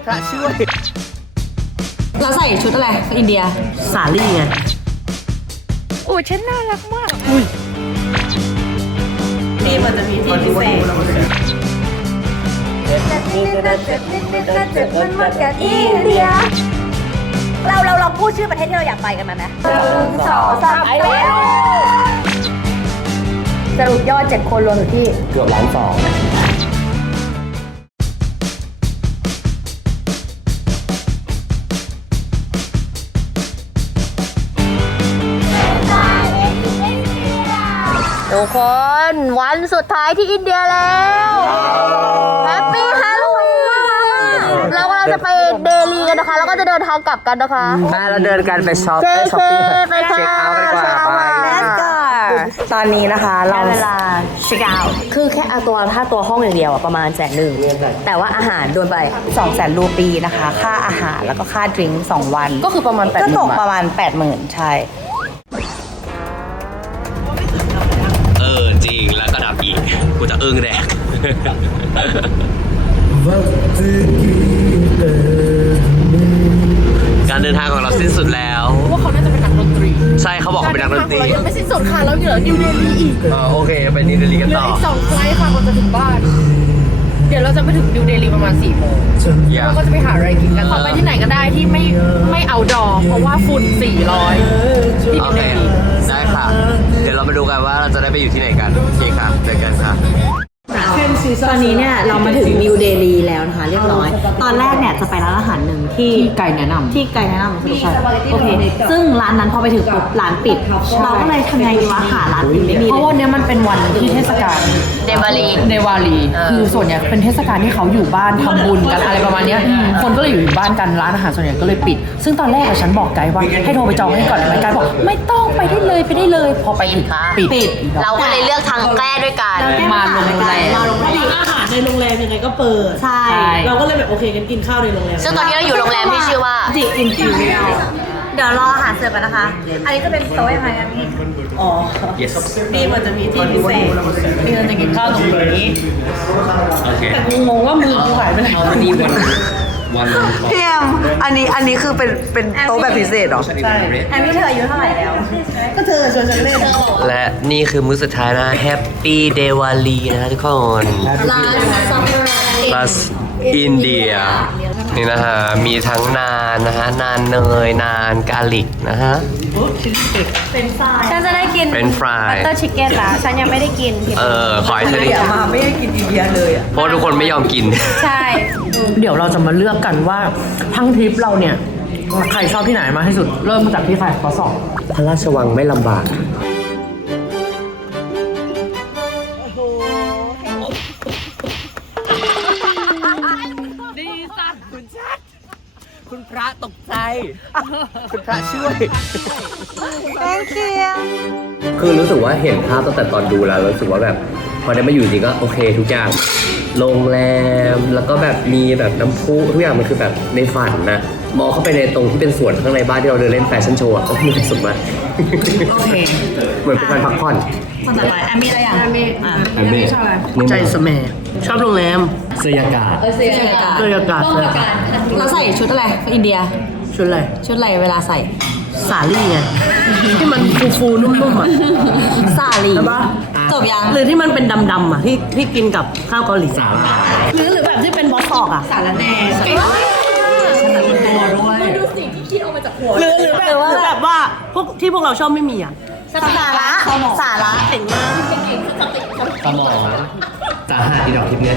คุณพระช่วยเราใส่ชุดอะไรอินเดีย สาลี่ไง โอ้ฉันน่ารักมากนี่มันจะมีที่พิเศษมันมาจากอินเดีย เราเราลองพูดชื่อประเทศที่เราอยากไปกันมาไหมหนึ่งสองสามไปแล้วสรุปยอดเจ็ดคนรวมอยู่ที่ เกือบล้านสอง ทุกคนวันสุดท้ายที่อินเดียแล้วแฮปปี้ฮาโลวีนเรากำลังจะไปเดลีกันนะคะ แล้วก็จะเดินทางกลับกันนะคะมาเราเดินกันไปช็อปเจไปช้อปปิ้งไปค่ะเช็คเอาท์กันดีกว่าไป Let's go ตอนนี้นะคะเราเวลาเช็คเอาท์คือแค่เอาตัวถ้าตัวห้องอย่างเดียวอะประมาณแสนหนึ่งแต่ว่าอาหารโดนไปสองแสนรูปีนะคะ ค่าอาหารแล้วก็ค่าดริงก์สองวัน ก็คือประมาณแปดก็หตมื่กนประมาณ 8 0,000 ใช่ แล้วก็ดับอีก กูจะอึ้งแดกการเดินทางของเราสิ้นสุดแล้ว ว่าเขาน่าจะเป็นนักดนตรีใช่เขาบอกเขาเป็นนักดนตรีเรายังไม่สิ้นสุดค่ะเราเหลือนิวเดลีอีกอ๋อโอเคไปนิวเดลีกันเหลืต่อออีกสองไฟล์ค่ะเราจะถึงบ้าน เดี๋ยวเราจะไปถึงนิวเดลีประมาณ4ี่โมงอย่าเราก็จะไปหาอะไรกินกันต่อไปที่ไหนก็ได้ที่ไม่ไม่เอาดอเพราะว่าฝุ่น400ที่โอนิวเคเดลีได้ ค่ะ เดี๋ยวเรามาดูกันว่าเราจะได้ไปอยู่ที่ไหนกัน โอเคค่ะเจอกันค่ะ ตอนนี้เนี่ยเรามาถึงนิวเดลีแล้วนะคะ เรียบร้อย ตอนแรกเนี่ยจะไปร้านอาหารหนึ่งที่ไก่แนะนำที่ไก่แนะนำสรุปใช่โอเคซึ่งร้านนั้นพอไปถึงปุ๊บร้านปิด เราก็เลยทำไงดีวะหาร้านอื่นไม่มีเพราะวันนี้มันเป็นวันที่เทศกาลเดวาลีเดวาลีคือส่วนใหญ่เป็นเทศกาลที่เขาอยู่บ้านทำบุญกันอะไรประมาณเนี้ยคนก็เลยอยู่บ้านกันร้านอาหารส่วนใหญ่ก็เลยปิด ซึ่งตอนแรกอะฉันบอกไกด์ว่าให้โทรไปจองให้ก่อนได้ไหมไกด์บอกไม่ต้องไปได้เลยไปได้เลย พอไปถึงปิดปิด เราก็เลยเลือกทางแก้ด้วยกันมาโรงแรมมาโรงแรมอาหารในโรงแรมยังไงก็เปิด ใช่ ใช่ เราก็เลยแบบโอเคกันกินข้าวในโรงแรมซึ่งตอนนี้เราอยู่โรงแรมที่ชื่อว่า จิอินฟิวเรียลเดี๋ยวรออาหารเสิร์ฟกันนะคะ อันนี้จะเป็นโต๊ะยังไงกันพี่อ๋อนี่มันจะมีที่พิเศษมีเราจะกินข้าวตรงนี้ โอเคแต่กูงงว่ามือกูหายไปไหนวันนี้วัน วันพี่แอมอันนี้อันนี้คือเป็นเป็นโต๊ะแบบพิเศษเหรอ ใช่แอมมี่เธออายุเท่าไหร่แล้ว ก็เธอชวนฉันเล่นและนี่คือมื้อสุดท้ายนะแฮปปี้เดวาลีนะทุกคนร้านซัมเมอร์ plus อินเดีย นี่นะฮะ มีทั้งนานนะฮะ นานเนย นานกาลิกนะฮะ ฉันจะได้กินเป็นฟรายบัตเตอร์ชิคเก้นละฉันยังไม่ได้กินเออขอให้เธอได้เดี๋ยวมาไม่ได้กินอินเดียเลยอะเพราะทุกคนไม่ยอมกิน ใช่ เดี๋ยวเราจะมาเลือกกันว่าทั้งทริปเราเนี่ย ใครชอบที่ไหนมากที่สุด เริ่มจากที่ใครข้อสอบ พระราชวังไม่ลำบาก คุณพระช่วย thank you คือรู้สึกว่าเห็นภาพตั้งแต่ตอนดูแล้วรู้สึกว่าแบบพอได้มาอยู่จริงก็โอเคทุกอย่างโรงแรมแล้วก็แบบมีแบบน้ำพุทุกอย่างมันคือแบบในฝันนะมองเข้าไปในตรงที่เป็นส่วนข้างในบ้านที่เราเดินเล่นแฟชั่นโชว์อะก็มีความสุขมากโอเคเหมือนเป็นการพักผ่อนคนต่อไปแอมมี่อะไรอย่างแอมมี่อะแอมเบ้ใจสแมชอบโรงแรมเสื้อยากาศเสื้อกาเสื้อากาศเสื้ออากาศเราใส่ชุดอะไรอินเดีย ชุดอะไรชุดอะไรเวลาใส่ สาลี่ไง ที่มันฟูฟูๆนุ่มๆอะซาลีใช่ปะ จบยังหรือที่มันเป็นดำๆอะที่ที่กินกับข้าวเกาหลีสาวหรือหรือแบบที่เป็นบอสซอกอะ สารแหน่หรือหรือแบบหรือแบบว่าพวกที่พวกเราชอบไม่มีอะ สาระสาระเก่งมากสมองสาหัสอีดอกทิพย์เนี่ย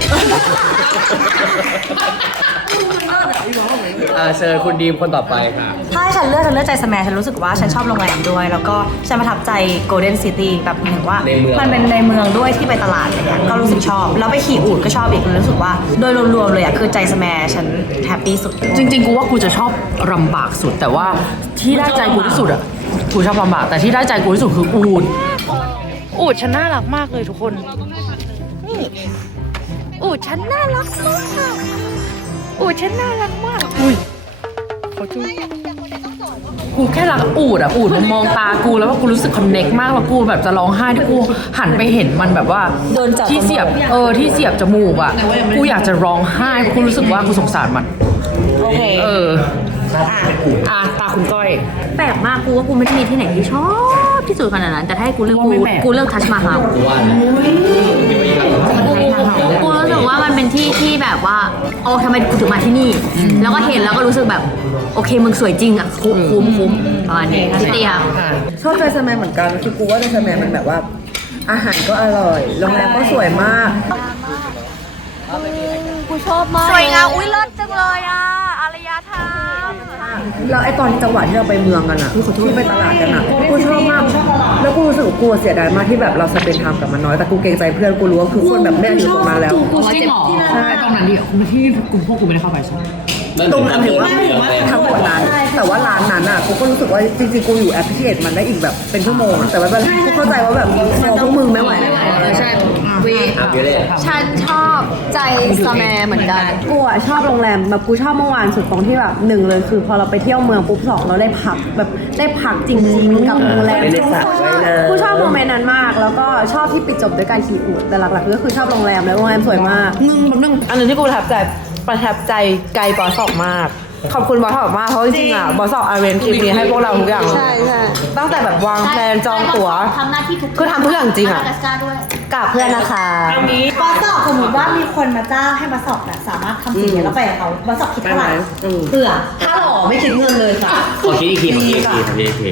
อ่าเชิญคุณดีมคนต่อไปค่ะถ้าให้ฉันเลือกฉันเลือกใจสแมร์ฉันรู้สึกว่าฉันชอบโรงแรมด้วย แล้วก็ฉันประทับใจโกลเด้นซิตี้แบบหมายถึงว่าในเมืองมันเป็นในเมืองด้วยที่ไปตลาดอะไรเงี้ยก็รู้สึกชอบ แล้วไปขี่อูฐก็ชอบอีกรู้สึกว่าโดยรวมๆเลยอะคือใจสแมร์ฉันแฮปปี้สุด จริงๆกูว่ากูจะชอบลำบากสุด แต่ว่าที่ได้ใจกูที่สุดอะกูชอบลำบากแต่ที่ได้ใจกูที่สุดคืออูดอูดฉันน่ารักมากเลยทุกคนนี่อูดฉันน่ารักมาก อูดฉันน่ารักมาก อุ้ยขอจูกูแค่รักอูดอะอูดมันมองตากูแล้วว่ากูรู้สึกคอนเน็กมากแล้วกูแบบจะร้องไห้ที่กูหันไปเห็นมันแบบว่าโดนจับ ที่เสียบเออที่เสียบจมูกอะกูอยากจะร้องไห้กูรู้สึกว่ากูสงสารมัน โอเคเอออะตาคุณก้อย แปลกมากกูว่ากูไม่ได้มีที่ไหนที่ชอบที่สุดขนาดนั้น แต่ถ้าให้กูเลือกกูไม่แปลก กูเลือกทัชมาฮาล กูว่านะกูรู้สึก ว่ามันเป็นที่ที่แบบว่าโอ้ทำไมกูถึงมาที่นี่ แล้วก็เห็นแล้วก็รู้สึกแบบ โอเคมึงสวยจริงอะคุ้มคุ้มคุ้มประมาณนี้พี่เตี้ยชอบใจสแมนเหมือนกันคือกูว่าใจสแมนมันแบบว่า อาหารก็อร่อยโรงแรมก็สวยมากสวยงามอุ้ยเลิศจังเลยอะอารยธรรม แล้วไอ้ตอนจังหวะที่เราไปเมืองกันอะที่ไปตลาดกันอะกูชอบมาก แล้วกูรู้สึกว่ากูเสียดายมากที่แบบเราสเปนไทม์กับมันน้อยแต่กูเกรงใจเพื่อนกูรู้ว่าคือคนแบบไม่ได้อยู่ตรงนั้นแล้วกูจริงเหรอตรงนั้นดิคุณที่กูพวกกูไม่ได้เข้าไปใช่ไหมตรงนั้นถือว่าทั้งหมดนั้นแต่ว่าร้านนั้นอะกูก็รู้สึกว่าจริงๆกูอยู่แอปพลิเคชันมันได้อีกแบบเป็นชั่วโมงอะแต่ว่าแบบกูเข้าใจว่าแบบมองพวกมึงไม่ไหวใช่วี อะเยอะเลยฉันชอบใจสแมเหมือนกัน กูอะชอบโรงแรมแบบกูชอบเมื่อวานสุดตรงที่แบบหนึ่งเลยคือ พอเราไปเที่ยวเมืองปุ๊บสองเราได้พักแบบได้พักจริงๆกับโรงแรมได้เล่นสระว่ายน้ำกูชอบโมเมนต์นั้นมาก แล้วก็ชอบที่ปิดจบด้วยการขี่อูฐแต่หลักๆก็คือชอบโรงแรมแล้วโรงแรมสวยมาก มึงแป๊บนึงอันหนึงที่กูประทับใจประทับใจไกลบอสออกมาก ขอบคุณบอสออกมากเพราะจริงๆอะบอสออกอาเรนทริปนี้ให้พวกเราทุกอย่างเลยใช่ใช่ตั้งแต่แบบวางแผนจองตั๋ว ทำหน้าที่ทุกคือทำทุกอย่างจริงอะกัสกาด้วย กับเพื่อนนะคะบอสสอบสมมติว่ามีคนมาจ้างให้มาสอบแบบสามารถทำสิ่งนี้แล้วไปกับเขาบอสสอบคิดเท่าไหร่อืม เผื่อถ้าหล่อไม่คิดเงินเลยค่ะ ขอคิดอีกทีขอคิดอีกทีขอคิดอีกที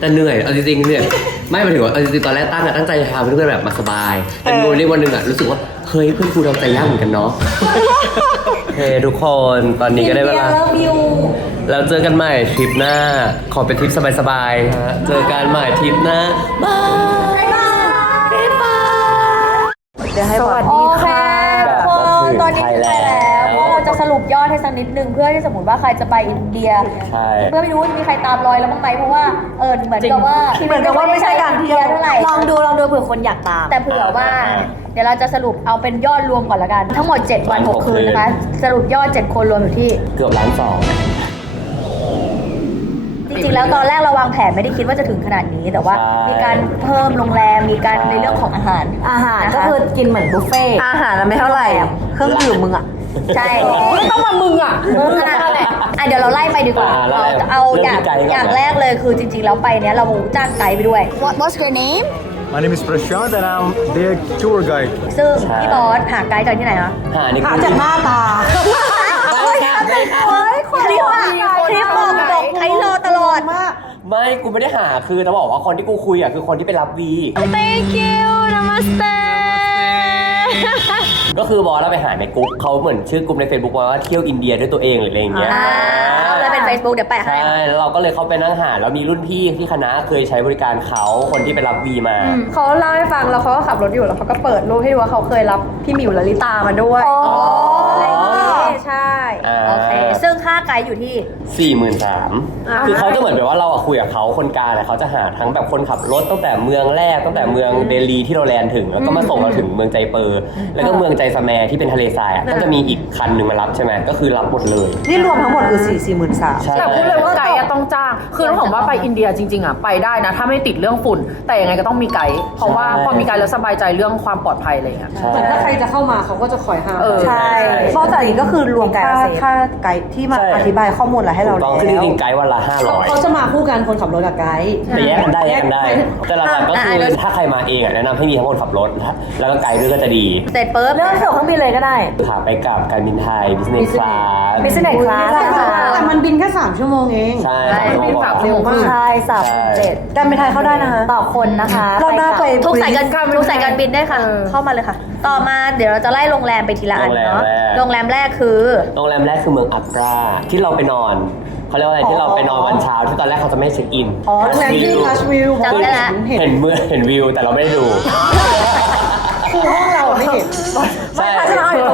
แต่เหนื่อยเอาจริงๆเหนื่อยไม่หมายถึงว่าเอาจริงๆตอนแรกตั้งอะตั้งใจจะพาเพื่อนๆแบบมาสบายแต่ดูในวันหนึ่งอะรู้สึกว่าเฮ้ยเพื่อนกูเราใจยากเหมือนกันเนาะเฮ้ทุกคนตอนนี้ก็ได้เวลาแล้วเจอกันใหม่ทริปหน้า ขอเป็นทริปสบายๆฮะเจอกันใหม่ทริปหน้า บาย เดี๋ยวให้บอส โอเคทุกคนแบบตอนนี้ถึงไทยแล้วเราจะสรุปยอดให้สักนิดนึงเพื่อที่สมมติว่าใครจะไปอินเดีย ใช่ เพื่อไม่รู้ว่าจะมีใครตามรอยแล้วบ้างไหมเพราะว่าเออเหมือนกับว่าเหมือนกับว่าไม่ใช่การเที่ยว เท่าไหร่ลองดูลองดูเผื่อคนอยากตาม แต่เผื่อว่า เดี๋ยวเราจะสรุปเอาเป็นยอดรวมก่อนละกัน ทั้งหมด 7 วัน 6 คืนนะคะ สรุปยอด 7 คนรวมอยู่ที่เกือบล้านสอง จริงๆแล้วตอนแรกเราวางแผนไม่ได้คิดว่าจะถึงขนาดนี้ แต่ว่า ใช่ มีการเพิ่มโรงแรมมีการในเรื่องของอาหาร อาหารนะคะก็คือกินเหมือนบุฟเฟ่ต์อาหารอะไม่เท่าไหร่อะเครื่องดื่มมึงอะใช่ไม่ต้องมามึงอะเออขนาดนั้นแหละอะเดี๋ยวเราไล่ไปดีกว่าอ่าไล่เอาไปเอาเริ่มอย่างที่ไกด์ก่อน อย่างแรกเลยคือจริง ๆ แล้วไปเนี้ยเราจ้างไกด์ไปด้วย What What's your name My name is Prashant and I'm their tour guide. ซึ่งพี่บอสหาไกด์จากที่ไหนคะ หานี่หาจากหน้าตา เฮ้ยคลิปอะคลิปบอกบอกไกด์รอตลอด มาก ไม่กูไม่ได้หาคือจะบอกว่าคนที่กูคุยอะคือคนที่ไปรับวี Thank you Namaste ก็คือบอสเราไปหาในกลุ่มเขาเหมือนชื่อกลุ่มใน Facebook ว่าเที่ยวอินเดียด้วยตัวเองหรืออะไรอย่างเงี้ย อ่าเอาเลยเป็น Facebook เดี๋ยวแปะให้ ใช่แล้วเราก็เลยเข้าไปนั่งหาแล้วมีรุ่นพี่ที่คณะเคยใช้บริการเขาคนที่ไปรับวีมา เขาเล่าให้ฟังแล้วเขาก็ขับรถอยู่แล้วเขาก็เปิดรูปให้ดูว่าเขาเคยรับพี่หมิวลลิตามาด้วย อ๋อ อ่า โอเค ซึ่งค่าไกด์อยู่ที่ สี่หมื่นสามอ่า คือเขาจะเหมือนแบบว่าเราอะคุยกับเขาคนกลางอะเขาจะหาทั้งแบบคนขับรถตั้งแต่เมืองแรกตั้งแต่เมืองเดลีที่เราแลนด์ถึง แล้วก็มาส่งเราถึงเมืองใจเปอร์แล้วก็เมืองใจสแมที่เป็นทะเลทรายอะก็จะมีอีกคันหนึ่งมารับใช่ไหมก็คือรับหมดเลย นี่รวมทั้งหมดคือ4 4 3 0 0 0 ใช่ แต่พูดเลยว่าไกด์อะ ต้องจ้าง คือต้องบอกว่าไปอินเดียจริงๆอะไปได้นะ ถ้าไม่ติดเรื่องฝุ่น แต่ยังไงก็ต้องมีไกด์เพราะว่าพอมีไกด์แล้วสบายใจเรื่องความปลอดภัยอะไรอย่างเงี้ยใช่เหมือนถ้าใครจะเข้ามาเขาก็จะคอยห้ามเออ ใช่เพราะแต่อันนี้ก็คือรวมค่าไกด์เซฟค่าไกด์ที่มาใช่ อธิบายข้อมูลอะไรให้เราถูกแล้ต้วองคือจริงๆไกด์วันละห้าร้อยเขาจะมาคู่กันคนขับรถกับไกด์ แต่แยกกันได้แยกกันได้ แต่หลักๆก็คือถ้าใครมาเองอะแนะนำให้มีทั้งคนขับรถ แล้วก็ไกด์ด้วยก็จะดีเสร็จปุ๊บเรื่องตั๋วเครื่องบินเลยก็ได้ ขาไปกลับการบินไทย business class business class แต่มันบินแค่ 3 ชั่วโมงเอง ใช่ใช่ต้องบอกสามชั่วโมงมาก ใช่สามเจ็ดการบินไทยเข้าได้นะคะ ต่อคนนะคะรอบหน้าไปทุกสายการทุกสายการบินได้ค่ะ เข้ามาเลยค่ะ ต่อมาเดี๋ยวเราจะไล่โรงแรมไปทีละอันเนาะโรงแรมแรกคือ โรงแรมแรกคือเมืองอักราที่เราไปนอนเขาเรียกว่าอะไรที่เราไปนอนวันเช้าที่ตอนแรกเขาจะไม่เช็คอินอ๋อโรงแรมที่ทัชวิวจำได้ละ เห็นเห็นเมื่อเห็นวิวแต่เราไม่ได้ดู คือห้องเราไม่เห็น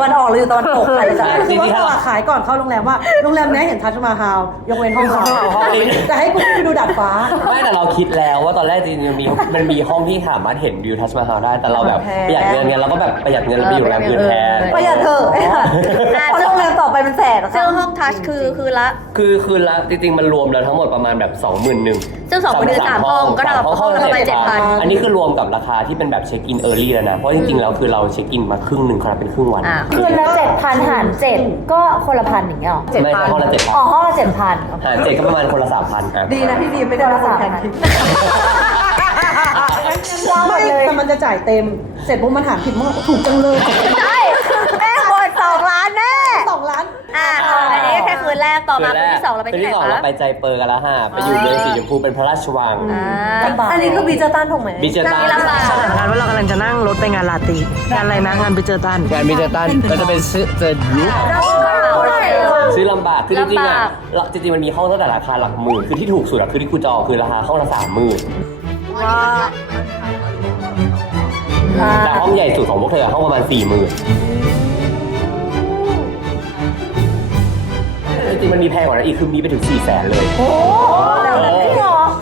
วันออกหรืออยู่ตะวันตกใครจะใช่คือว่าจริงๆตลาดขายก่อนเข้าโรงแรมว่าโรงแรมเนี้ยเห็นทัชมาฮาลยกเว้นห้องเราห้องนี้แต่ให้กูไปดูดาดฟ้า ไม่แต่เราคิดแล้วว่าตอนแรกจริงๆมีมันมีห้องที่สามารถเห็นวิวทัชมาฮาลได้แต่เราแบบแพงประหยัดเงินไงเราก็แบบประหยัดเงินเราไปอยู่โรงแรมอื่นแทนประหยัดเถอะ ไอ้ห่าเพราะโรงแรมต่อไปเป็นแสนซึ่งห้องทัชคือคือละ คือคืนละจริงๆ มันรวมแล้วทั้งหมดประมาณแบบ 2 1 0 0 0ซึ่ง21,000สามห้องก็เท่ากับห้องละประมาณ7,000 อันนี้คือรวมกับราคาที่เป็นแบบเช็คอินเออร์ลี่แล้วนะ เพราะจริงๆ แล้วคือเราเช็คอินมาครึ่งหนึ่งครับเป็นครึ่งวัน อะ คืนละเจ็ดพันหารเจ็ดก็คนละพันอย่างเงี้ยหรอไม่ใช่ห้องละเจ็ดพันอ๋อห้องละเจ็ดพัน หารเจ็ดก็ประมาณคนละสามพันอะ ดีนะที่ดีไม่ได้รับแทนทิปไม่แต่มันจะจ่ายเต็ม เสร็จปุ๊บมันหารผิดมันก็ถูกจังเลย ใช่แม่หมดสองล้านแน่ ส องล้านอะอันนี้แค่คืนแรกต่อมาคืนที่สองเราไปคืนที่ไหนที่สองเราคะไปใจเปอร์กันแล้วฮะไปอยู่เมืองสีชมพูเป็นพระราชวังอ่าอันนี้คือบีเจอร์ตันถูกไหมบิเจตันที่ลำบากงานว่าเรากำลังจะนั่งรถไปงานลาตีงานอะไรนะงานไปเจอตันงานบิเจตันก็จะเป็นซื้อเจอยุซื้อลำบากคือจริงๆอะเราจริงๆมันมีห้องตั้งแต่ราคาหลักหมื่นคือที่ถูกสุดอะคือที่กูจองคือราคาห้องละสามหมื่นแต่ห้องใหญ่สุดของพวกเธอห้องประมาณสี่หมื่น จริงๆมันมีแพงกว่านั้นอีกคือมีไปถึง4ี่แสนเลย โอ้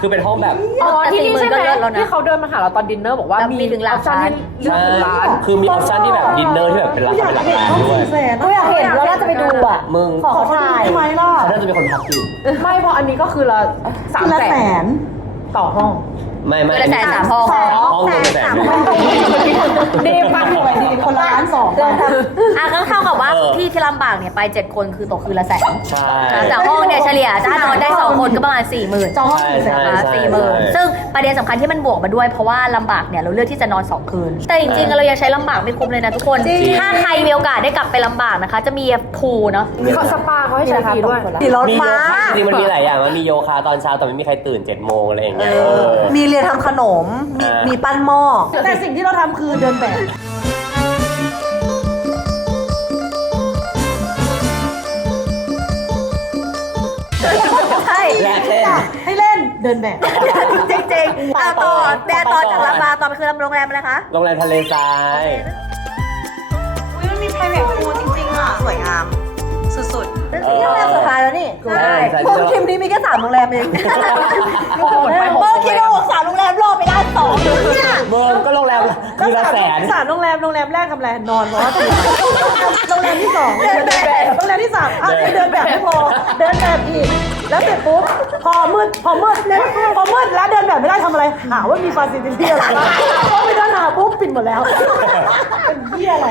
คือเป็นห้องแบบ อ๋อที่นี่ใช่ไหมก็เลิศแล้วนะที่เขาเดินมาหาเราตอนดินเนอร์บอกว่าแล้วมีมีถึงหลักออปชั่นล้านที่ใช่ถึงล้าน คือมีออปชั่นที่แบบดินเนอร์ที่แบบเป็นราคาเป็นหลักล้านด้วยก็อยากเห็นเราน่าจะไปดูอะมึงขอเขาถ่ายทำไมล่ะเขาน่าจะเป็นคนพักอยู่ไม่เพราะอันนี้ก็คือละสามละแสแสนนต่อห้อง ไม่ไม่คือละแสนสามห้องห้องเดียวเป็นแสนหนึ่ง ดีพันหน่วยดีคนละล้านสองอะก็เท่ากับว่าเออ ที่ที่ลำบากเนี่ยไปเจ็ดคนคือตกคืนละแสนใช่แต่ห้องเนี่ยเฉลี่ยถ้านอนได้สองคนก็ประมาณสี่หมื่นจองห้องใช่สี่แสนใช่นะคะใช่สี่หมื่นใช่ ซึ่งประเด็นสำคัญที่มันบวกมาด้วยเพราะว่าลำบากเนี่ยเราเลือกที่จะนอนสองคืน แต่จริงๆเรายังใช้ลำบากไม่คุ้มเลยนะทุกคนถ้าใครมีโอกาสได้กลับไปลำบากนะคะ จะมีพูลเนาะเขาสปาเขาให้ใช้ฟรีด้วยมีรถมีโยม้า คะจริงๆมันมีหลายอย่างมันมีโยคะตอนเช้าแต่ไม่มีใครตื่น7จ็ดโมงอะไรอย่างเงี้ยเออ มีเรียนทำขนมมีอ่ามีมีปั้นหม้อ แต่สิ่งที่เราทำคือเดินแบบ ใช่แลกเล่นให้เล่นเดินแบบ จริงๆเอาต่อแดนต่อจากลำบากต่อไปคือลำโรงแรมอะไรคะ โรงแรมทะเลทรายมันมี private pool จริงๆอะ สวยงาม สุดเออโรงแรมสุดท้ายแล้วนี่ใช่ใช่ พวกทีมนี้มีแค่สามโรงแรมเองโอ้โหไปหกเมื่อคิดว่าสามโรงแรมรอบไปได้สองเนี่ยเมืองก็ โรงแรมคือละแสน สามโรงแรมโรงแรมแรกทำอะไรนอนเพราะว่าโรงแรมที่สองเดินแบบโรงแรมที่สามอะเดินแบบไม่พอเดินแบบอีกแล้วเสร็จปุ๊บพอมืดพอมืดเนี่ยพอมืดแล้วเดินแบบไม่ได้ทำอะไรหาว่ามีฟาซิลิตี้อะไรบ้างพอไปเดินหาปุ๊บปิดหมดแล้วเป็นเบี้ยอะไร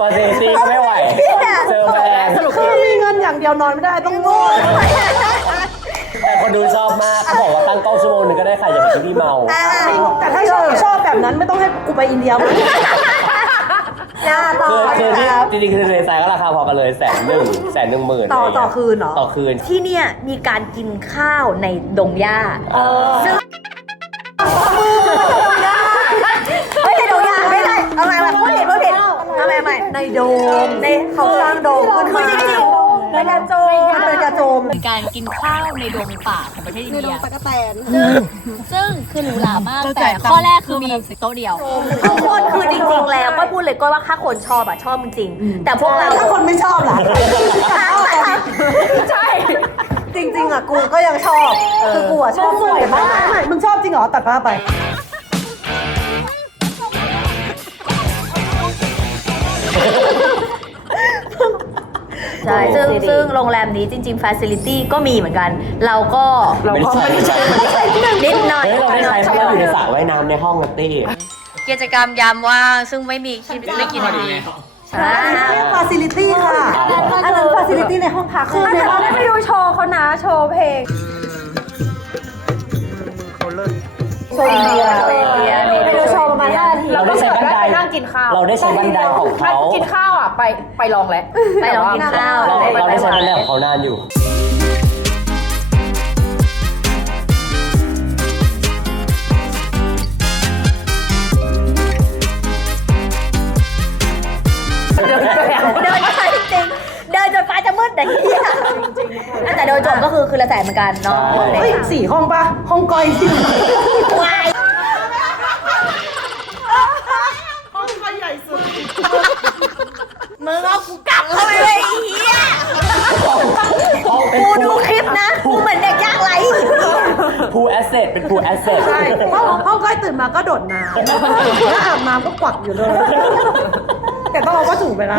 ปอเซตีก็ไม่ไหวเจอแพงสรุปคือมีเงินอย่างเดียวนอนไม่ได้ต้องโง่ แต่คนดูชอบมากเขาบอกว่าตั้งกล้องชั่วโมงหนึงก็ได้ค่ะอย่าไปที่นี่เมา แต่ถ้าชอบชอบแบบนั้นไม่ต้องให้กูไปอินเดียมั้งน่าต่อคือคือที่จริงๆคือทะเลทรายก็ราคาพอกันเลยแสนหนึ่งแสนหนึ่งหมื่นต่อต่อคืนเหรอ ต่อคืน ที่เนี่ยมีการกินข้าวในดงหญ้าซึ่งไม่ใช่ดงหญ้าไม่ใช่เอาใหม่มาพูดผิดพูดผิดเอาใหม่ใหม่ในโดมในเขาสร้างโดมขึ้นมาจริงในกระโจมเป็นก ระโจมๆการกินข้าวในดงป่าของประเทศอินเดียซึ่งซึ่งคือหรูหรามากแต่ข้อแรกคือมีโต๊ะเดียว ทุกคนคือจริงๆ แล้วก็พูดเลยก็ว่าถ้าคนชอบอะชอบจริงๆ แต่พวกเราถ้าคนไม่ชอบล่ะ ใช่ จริงๆอะกูก็ยังชอบ คือกูอะชอบสวยมากไม่มึงชอบจริงเหรอ ตัดผ้าไป ใช่ซึ่งซึ่งโรงแรมนี้จริงๆ Facility ก็มีเหมือนกัน เราก็เราก็ไม่ได้ใช้นิดหน่อยเฮ้ยเราได้ใช้เพราะเราอยู่ในสระว่ายน้ำในห้องนัตตี้ กิจกรรมยามว่างซึ่งไม่มีคิดไม่กินนาทีใช่ฟาซิลิตี้ค่ะอันนั้นฟาซิลิตี้ในห้องพักคือในห้องๆไปดูโชว์เขานะโชว์เพลงโชว์อินเดียโชว์อินเดียมีไปดูโชว์ประ มาณ5นาทีเราได้ใช้บันไดไปนั่งกินข้าวเราได้ใช้บันไดของเขากินข้าวอะไปไปลองแล้วไปลองกินข้าวเราได้เราไปได้ใช้ไหบันไดนของเขานานอยู่เดินไปจริงๆเดินจนฟ้าจะมืดแต่เฮียแต่โดยจบก็คือคือละแสนเหมือนกันเนาะใช่เฮ้ยสี่ห้องปะห้องก้อยที่วาย มึงเอากูกลับเข้าไปเลยไอ้เฮียกูดูคลิปนะ กูเหมือนเด็กยากไร้พูแอสเซทเป็นพูแอสเซท ใช่ห้องห้องก้อยตื่นมาก็โดดน้ำแล้วอาบน้ำก็กวักอยู่เลย แต่ต้องเอาผ้าถุงไปนะ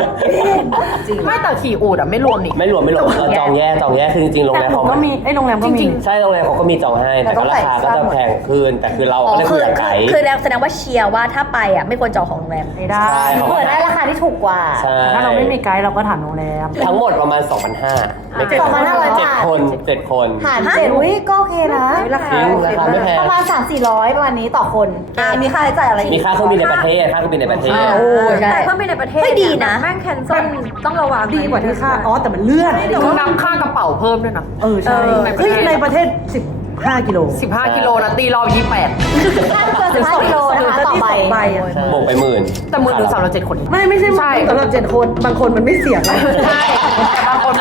ไม่แต่ขี่อูดอะไม่รวมนี่ไม่รวมไม่รวมเราจองแยกจองแยกคือจริงๆโรงแรมเขาก็มีไอ้โรงแรมก็มีใช่โรงแรมเขาก็มีจองให้ แต่ก็ราคาก็จะแพงขึ้นแต่คือเราอ๋อก็ได้คืคุยอกับไกคือด์คือแสดงว่าเชียร์ว่าถ้าไปอะไม่ควรจองของโรงแรมไม่ได้ใช่เขาเปิดได้ราคาที่ถูกกว่าใช่ถ้าเราไม่มีไกด์เราก็ถามโรงแรมทั้งหมดประมาณ2,500ไม่เกิน2,500เจ็ดคนเจ็ดคน หารเจ็ดอุ้ยก็โอเคนะ ราคาจริงราคาไม่แพง ประมาณ 3 4 0 0 ประมาณนี้ต่อคนอ่ามีค่าใช้จ่ายอะไรอีกมีค่าเครื่องบินในประเทศค่าเครื่องบินในประเทศ โอ้ใช่แต่เครื่องบินในประเทศไม่ดีนะ แม่งแคนเซิลต้องระวัง ดีกว่าที่ค่าอ๋อแต่มันเลื่อนต้องนับค่ากระเป๋าเพิ่มด้วยนะเออใช่เออในประเทศเฮ้ยในประเทศ 15 กิโล15 กิโลนะตีรอบ28เกิน15กิโลนะคะต่อใบใบอะบวกไปหมื่นแต่มือถือสามร้อยเจ็ดคน ไม่ไม่ใช่ใช่ สำหรับเจ็ดคนบางคนมันไม่เสี่ยงนะใช่แต่บางคน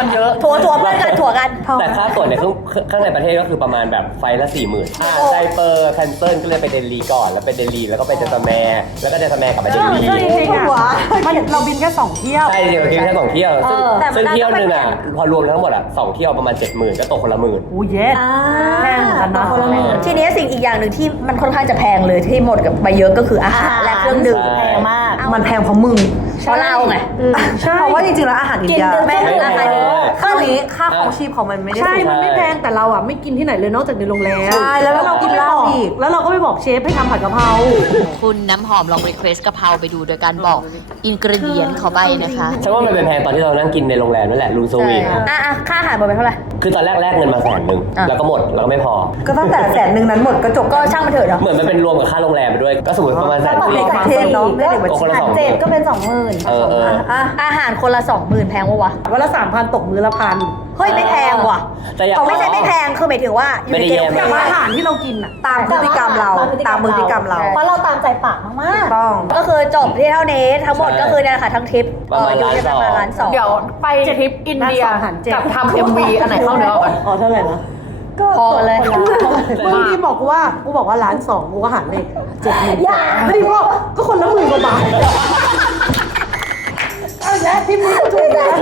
มันเยอะถั่วถั่วเพื่อนกันถั่วกันแต่ค่าตั๋วในเครื่องข้างในประเทศก็คือประมาณแบบไฟละสี่หมื่นอ่าไซเปอร์แคนเซิลก็เลยไปเดลีก่อนแล้วไปเดลีแล้วก็ไปเจสแมร์แล้วก็เจสแมร์กลับมาเดลีใช่จริงๆอะมันเราบินแค่สองเที่ยวใช่เดียวกินแค่สองเที่ยวซึ่งแต่มันซึ่งน่าจะเที่ยวหนึ่งไปอะพอรวมทั้งหมดอะสองเที่ยวประมาณเจ็ดหมื่นก็ตกคนละหมื่นอู้เย็ดแพงเหมือนกันนะคนละหมื่นทีนี้สิ่งอีกอย่างหนึ่งที่มันค่อนข้างจะแพงเลยที่หมดกับไปเยอะก็คืออาหารและเครื่องดื่มใช่แพงมากมันแพงเพราะมึง เพราะเราไง ใช่เพราะว่าจริงๆแล้วอาหารอินเดียกินไม่ถึงราคานี้ค่านี้ค่าของชีพของมันไม่ได้ใช่ สูงมันไม่แพงแต่เราอะไม่กินที่ไหนเลยนอกจากในโรงแรมใช่แล้วเรากินเหล้าอีก แล้วเราก็ไปบอกเชฟให้ทำผัดกะเพราคุณน้ำหอมลองรีเควสกะเพราไปดูโดยการบอกอินกรีเดียนเขาไปนะคะ ฉันว่ามันเป็นแพงตอนที่เรานั่งกินในโรงแรมนั่นแหละลูโซวีอะอะค่าอาหารหมดไปเท่าไหร่ คือตอนแรกแรกเงินมาแสนหนึ่งอะแล้วก็หมดแล้วก็ไม่พอ ก็ตั้งแต่แสนหนึ่งนั้นหมดก็จบก็ช่างมันเถิดเนาะเหมือนมันเป็นรวมกับค่าโรงแรมไปด้วยก็สมมติประมาณแสนก็สี่เด็กประเทศเนาะไม่เด็กประก็เทคนศละสองหเจ็มื่ดนก็เป็นสองหมื่นเออเอออะอาหารคนละสองหมื่นแพงวะวะ วันละสามพันตกมื้อละพันเฮ้ยไม่แพงว่ะแต่อยากเขาไม่ใช่ไม่แพงคือหมายถึงว่าอยู่ในเกณฑ์ไม่ได้แย่แต่มว่าอาหารที่เรากินอะ ตามพฤติกรรมเราตามพฤติกรรมเราเพราะเราตามใจปากมากต้อง ก็คือจบที่เท่านี้ทั้งหมดก็คือเนี่ยแหละค่ะทั้งทริปประมาณเอออยู่ที่ประมาณล้าล้านนสสออง ง เดี๋ยวไปทริปอินเดียนัดสองหันเจ็ด กับทำเอ็มวีอันไหนเข้าเนื้อกัน อ๋อเท่าไหร่นะพอเลย มึงที่บอกกูว่ากูบอกว่าล้านสองกูก็หันเลขเจ็ดหมื่นไม่ได้บอกก็คนละหมื่นกว่าบาท เอาแล้วที่มึงถูกแล้ว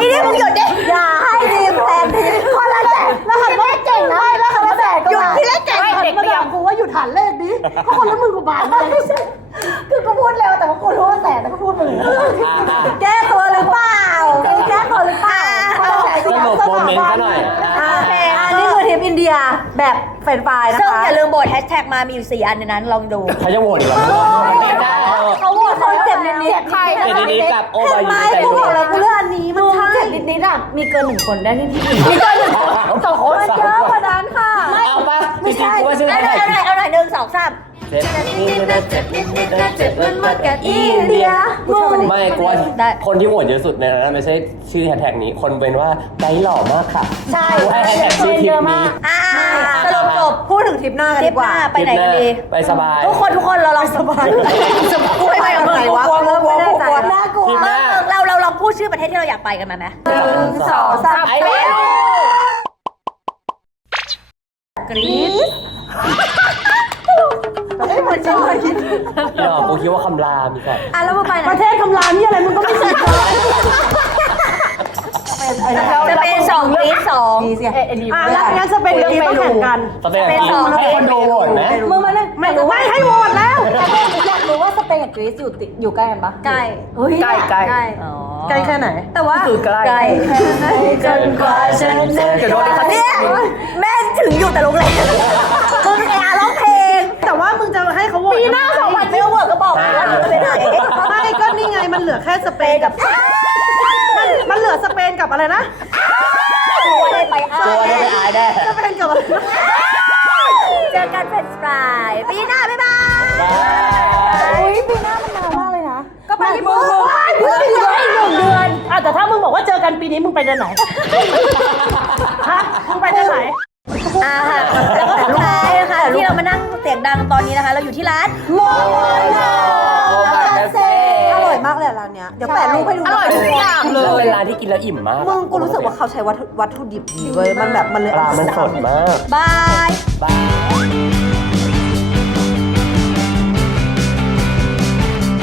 ทีนี้มึงหยุดดิอย่าให้ดีมแพงทีคนละแสนแล้วหันมาเก่งนะแล้วหันมาแสนก็หยุดมาที่เล่นเก่งหันมาด่ากูว่าหยุดหันเลขนี้ก็คนละหมื่นกว่าบาทเลยคือกูพูดเร็วแต่ว่ากูรู้ว่าแสนแต่ก็พูดหมื่นอะอะแก้ตัวหรือเปล่าแก้ตัวหรือเปล่าสรุปโมเมนต์ซะหน่อยอะโอเคอันนี้คือทริปอินเดียแบบ เฟรนช์ฟรายนะซึ่งคะอย่าลืมโบดแฮชแท็กมามีอยู่สี่อันในนั้นลองดู เขาจะโหวตอีกเหรอไม่ได้เขาโหวตคนเจ็บนิดนิดใครแต่ทีนี้กับโอบาไม่ยูใจกูโหวบอกตแล้วกูเลือกอันนี้มันใช่เจ็บนิดนิดอะมีเกินหนึ่งคนได้ที่พี่มีเกินหนึ่งสองคนมันเยอะกว่านั้นค่ะ เอาปะจริงๆกูว่าชื่อเอาอะหไรน่อยเอาหน่อยเอาหน่อยหนึ่งสองสาม เจ็ดนี่ไม่ได้เจ็ดนี่ไม่ได้เจ็ดมันมาแกอินเดียมึงไม่กูว่าได้ คนที่โหวตเยอะสุดในนั้นไม่ใช่ชื่อแฮชแท็กนี้ คนเป็นว่าไกด์หล่อมากค่ะใช่แฮชแท็กชื่อทริปนี้ อ่าสรุปจบพูดถึงทริปหน้ากันทริดีปกหว่า น้าไปไหนกันดีไปสบาย ทุกคนทุกคนเราลองสบายกูไม่ไปกับไหนกูวะกลัวกูกลัวไม่กูแน่ใจกลัวน่ากลัว มางเราเราลองพูดชื่อประเทศที่เราอยากไปกันมาไหมหนึ่งสองสามไอ้เว้ยกรี๊ ดไม่เหมือนจริงเลยคิดพี่หน่อกูคิดว่าคำรามดีกว่าอะแล้วมาไปไหนประเทศคำรามนี่อะไรมึงก็ไม่สิทธิ์เลยจะเป็นสองกรี๊ดสองดีสิอะแล้วงั้นจะเป็นกีต้องแข่งกันสเปนกับจีนให้คนดูโหวตไหมมึงมาเล่นไม่ไม่ให้โหวตแล้วอยากรู้ว่าสเปนกับกรีซอยู่ติดอยู่ใกล้กันปะใกล้เฮ้ยใกล้ใกล้ใกล้ใกล้แค่ไหน แต่ว่าคือใกล้ใกล้จนกว่าฉันจะเดี๋ยวโดนลิขสิทเนี่ยธิ์แม่งถึงอยู่แต่โรงแรมมึงแอร์ร้องเพ ปีหน้าสองพันไม่เอาเวิร์กก็บอกว่าจะไปไหนไม่ก็นี่ไงมันเหลือแค่สเปนกับมันมันเหลือสเปนกับอะไรนะกลัวได้ไปอ้าตัวได้ไปอายแน่สเปนกับอะไรนะเจอกันเป็นสปรายปีหน้าบ๊ายบายอุ้ยปีหน้ามันนานมากเลยนะก็ไปญี่ปุ่นเพื่อนเหลืออีกหนึ่งเดือนอะแต่ถ้ามึงบอกว่าเจอกันปีนี้มึงไปเดือนไหนฮะมึงไปเดือนไหนอ่าค่ะแล้วก็สุดท้า ยงดังตอนนี้นะคะ เราอยู่ที่ร้านโมโนอร่อยมากเลยอะร้านเนี้ย เดี๋ยวแปะรูปให้ดูอร่อยทุกอย่างเลแล้วยเป็นร้านที่กินแล้วอิ่มมากมึงกูรู้สึกว่าเขาใช้วัตถุวัตถุดิบดีเว้ยมันแบบมันเลยปลามันสดมาก บาย บาย